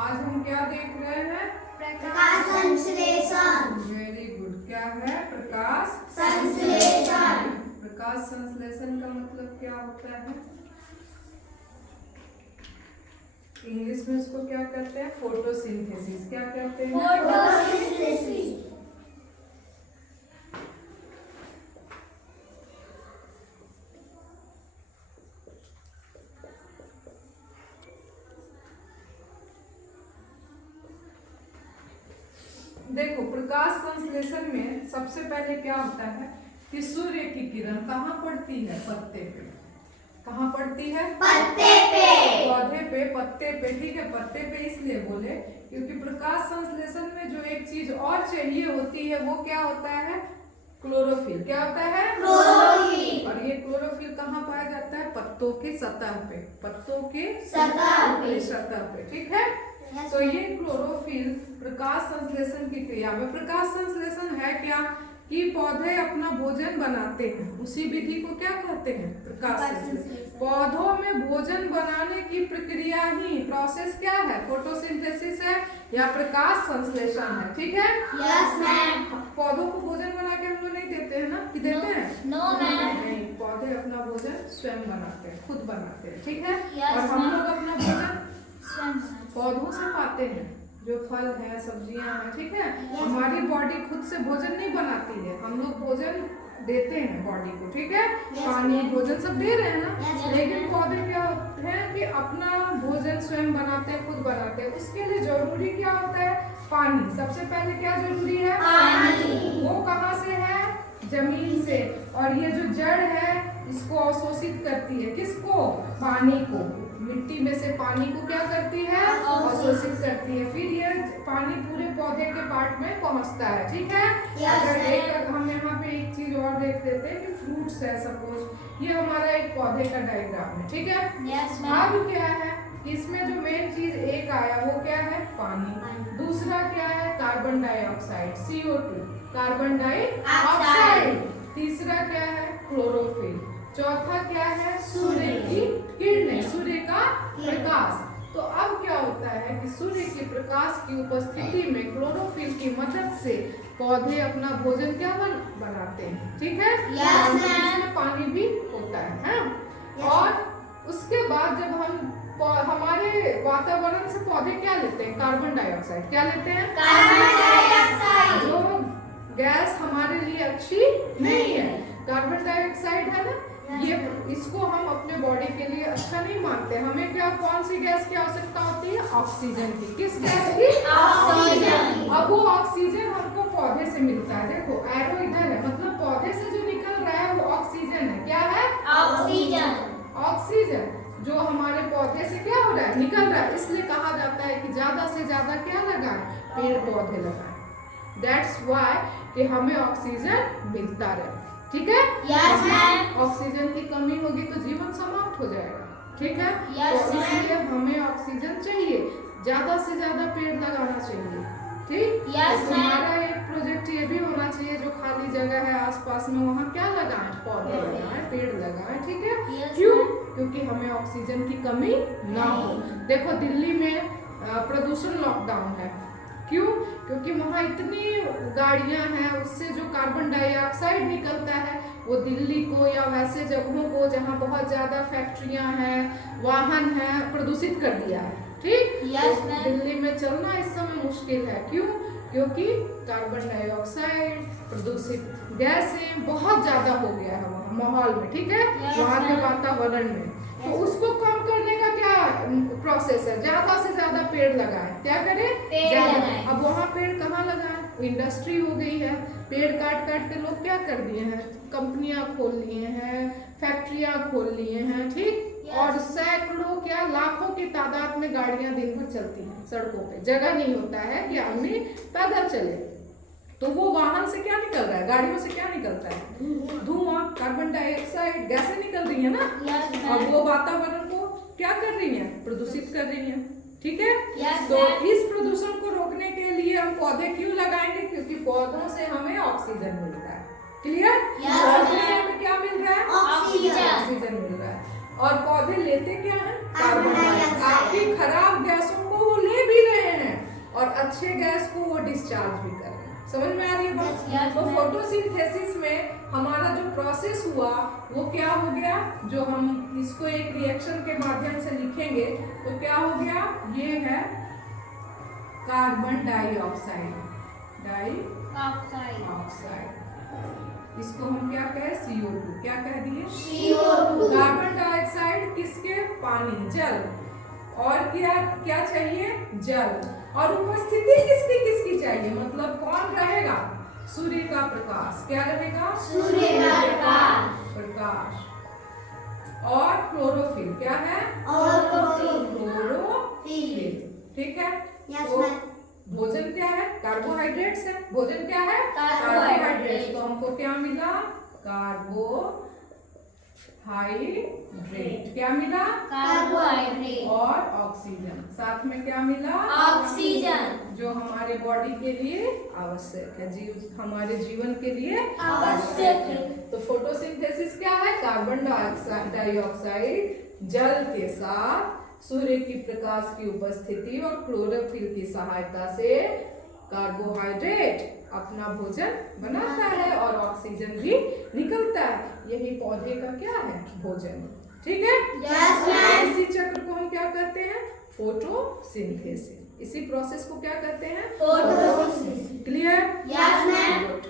आज हम क्या देख रहे हैं? प्रकाश संश्लेषण। Very good. क्या है? प्रकाश संश्लेषण। प्रकाश संश्लेषण का मतलब क्या होता है? इंग्लिश में इसको क्या कहते हैं? फोटोसिंथेसिस। क्या कहते हैं? फोटोसिंथेसिस। देखो, प्रकाश संश्लेषण में सबसे पहले क्या होता है कि सूर्य की किरण कहाँ पड़ती है? पत्ते पे। कहाँ पड़ती है? पत्ते पे। पौधे पे, पत्ते पे। ठीक है, पत्ते पे इसलिए बोले क्योंकि प्रकाश संश्लेषण में जो एक चीज और चाहिए होती है वो क्या होता है? क्लोरोफिल। क्या होता है? क्लोरोफिल। और ये क्लोरोफिल कहाँ पाया जाता है? पत्तों के सतह पे। पत्तों के सतह पे। ठीक है। तो ये क्लोरोफिल प्रकाश संश्लेषण की क्रिया में, प्रकाश संश्लेषण है क्या कि पौधे अपना भोजन बनाते हैं, उसी विधि को क्या कहते हैं? प्रकाश संश्लेषण। पौधों में भोजन बनाने की प्रक्रिया ही, प्रोसेस क्या है? फोटोसिंथेसिस है या प्रकाश संश्लेषण है। ठीक है। Yes ma'am. पौधों को भोजन बना के हम लोग नहीं देते हैं ना, कि देते हैं? No ma'am. नहीं, पौधे अपना भोजन स्वयं बनाते हैं, खुद बनाते हैं। ठीक है। Yes, और हम ma'am. लोग अपना भोजन पौधों से पाते हैं, जो फल है, सब्जियां हैं। ठीक है। हमारी बॉडी खुद से भोजन नहीं बनाती है, हम लोग भोजन देते हैं बॉडी को। ठीक है। पानी, भोजन सब दे रहे हैं ना। लेकिन पौधे क्या होते हैं कि अपना भोजन स्वयं बनाते हैं, खुद बनाते हैं। उसके लिए जरूरी क्या होता है? पानी। सबसे पहले क्या जरूरी है? पानी। वो कहाँ से है? जमीन से। और ये जो जड़ है इसको अवशोषित करती है। किसको? पानी को। मिट्टी में से पानी को क्या करती है? अवशोषित करती है। फिर ये पानी पूरे पौधे के पार्ट में पहुंचता है। ठीक है। अगर एक हम यहाँ पे एक चीज और देख लेते हैं कि फ्रूट्स है, सपोज ये हमारा एक पौधे का डायग्राम है। ठीक है। अब क्या है, इसमें जो मेन चीज एक आया वो क्या है? पानी। दूसरा क्या है? Carbon dioxide, CO2, carbon dioxide. तीसरा क्या है? क्लोरोफिल। चौथा क्या है? सूर्य की किरणें, सूर्य का प्रकाश। तो अब क्या होता है कि सूर्य के प्रकाश की उपस्थिति में क्लोरोफिल की मदद से पौधे अपना भोजन क्या बनाते हैं। ठीक है। इसमें पानी भी होता है। और उसके बाद जब हम हमारे वातावरण से पौधे क्या लेते हैं? Carbon dioxide. क्या लेते हैं? Carbon dioxide. जो गैस हमारे लिए अच्छी नहीं है। कार्बन डाइऑक्साइड है ना, ये इसको हम अपने बॉडी के लिए अच्छा नहीं मानते। हमें क्या, कौन सी गैस की आवश्यकता होती है? ऑक्सीजन की। किस गैस की? ऑक्सीजन। अब वो ऑक्सीजन हमको पौधे से मिलता है। देखो एरो इधर है, मतलब पौधे से जो निकल रहा है वो ऑक्सीजन है। क्या है? ऑक्सीजन। ऑक्सीजन जो हमारे पौधे से क्या हो रहा है? निकल रहा है। इसलिए कहा जाता है कि ज्यादा से ज्यादा क्या लगाएं? पेड़ पौधे लगाएं। दैट्स व्हाई कि हमें ऑक्सीजन मिलता रहे। ठीक है। Yes, ma'am. ऑक्सीजन की कमी होगी तो जीवन समाप्त हो जाएगा। ठीक है। Yes, तो इसलिए हमें ऑक्सीजन चाहिए, ज्यादा से ज्यादा पेड़ लगाना चाहिए। ठीक। Yes, तो हमारा एक प्रोजेक्ट ये भी होना चाहिए, जो खाली जगह है आसपास में वहाँ क्या लगाएं? पौधे लगाएं, पेड़ लगाएं। ठीक है। Yes, क्यों? क्योंकि हमें ऑक्सीजन की कमी ना हो। देखो दिल्ली में प्रदूषण लॉकडाउन है। क्यों? क्योंकि वहाँ इतनी गाड़ियां हैं, उससे जो कार्बन डाइऑक्साइड निकलता है वो दिल्ली को या वैसे जगहों को जहाँ बहुत ज्यादा फैक्ट्रियां हैं, वाहन हैं, प्रदूषित कर दिया है। ठीक। Yes, तो दिल्ली में चलना इस समय मुश्किल है। क्यों? क्योंकि कार्बन डाइऑक्साइड, प्रदूषित गैसें बहुत ज्यादा हो गया है वहाँ माहौल में। ठीक है। वहाँ के वातावरण में। तो उसको कम करने का क्या प्रोसेस है? ज्यादा से ज्यादा पेड़ लगाएं। क्या करें? पेड़ लगाएं। अब वहाँ पेड़ कहाँ लगाएं? इंडस्ट्री हो गई है, पेड़ काट काट के लोग क्या कर दिए हैं? कंपनियां खोल लिए हैं, फैक्ट्रियां खोल लिए हैं। ठीक। और सैकड़ों क्या लाखों की तादाद में गाड़ियां दिन भर चलती हैं सड़कों पे। जगह नहीं होता है कि आदमी पैदल चले। तो वो वाहन से क्या निकल रहा है? गाड़ियों से क्या निकलता है? धुआं, कार्बन डाइऑक्साइड, गैसें निकल रही है ना। और वो वातावरण को क्या कर रही है? प्रदूषित कर रही है। ठीक है। तो इस प्रदूषण को रोकने के लिए हम पौधे क्यों लगाएंगे? क्योंकि पौधों से हमें ऑक्सीजन मिलता है। क्लियर? पौधों से हमें क्या मिल रहा है? ऑक्सीजन मिल रहा है। और पौधे लेते क्या है? Carbon dioxide. आपकी खराब गैसों को वो ले भी रहे और अच्छे गैस को वो डिस्चार्ज भी कर रहे हैं। समझ में आ रही है बात? Yes, तो ma'am. फोटोसिंथेसिस में हमारा जो प्रोसेस हुआ वो क्या हो गया, जो हम इसको एक रिएक्शन के माध्यम से लिखेंगे तो क्या हो गया, ये है कार्बन डाइऑक्साइड। डाइऑक्साइड, इसको हम क्या कहें, CO2। क्या कह दिए? CO2। कार्बन डाइऑक्साइड किसके? पानी, जल। और क्या क्या चाहिए? जल। और उपस्थिति किसकी किसकी चाहिए, मतलब कौन रहेगा? सूर्य का प्रकाश। क्या रहेगा? सूर्य का प्रकाश। और क्लोरोफिल। क्या है? क्लोरोफिल। ठीक है। Yes, तो ma'am. भोजन क्या है? कार्बोहाइड्रेट्स है। भोजन क्या है? कार्बोहाइड्रेट। तो हमको क्या मिला? कार्बोहाइड्रेट। क्या मिला? कार्बोहाइड्रेट और ऑक्सीजन। साथ में क्या मिला? ऑक्सीजन। जो हमारे बॉडी के लिए आवश्यक है, हमारे जीवन के लिए आवश्यक है। तो फोटोसिंथेसिस क्या है? कार्बन डाइऑक्साइड जल के साथ सूर्य की प्रकाश की उपस्थिति और क्लोरोफिल की सहायता से कार्बोहाइड्रेट अपना भोजन बनाता है और ऑक्सीजन भी निकलता है। यही पौधे का क्या है? भोजन। ठीक है। Yes, ma'am. इसी चक्र को हम क्या करते हैं? फोटोसिंथेसिस। इसी प्रोसेस को क्या करते हैं? Photosynthesis. Clear? Yes, ma'am. Good.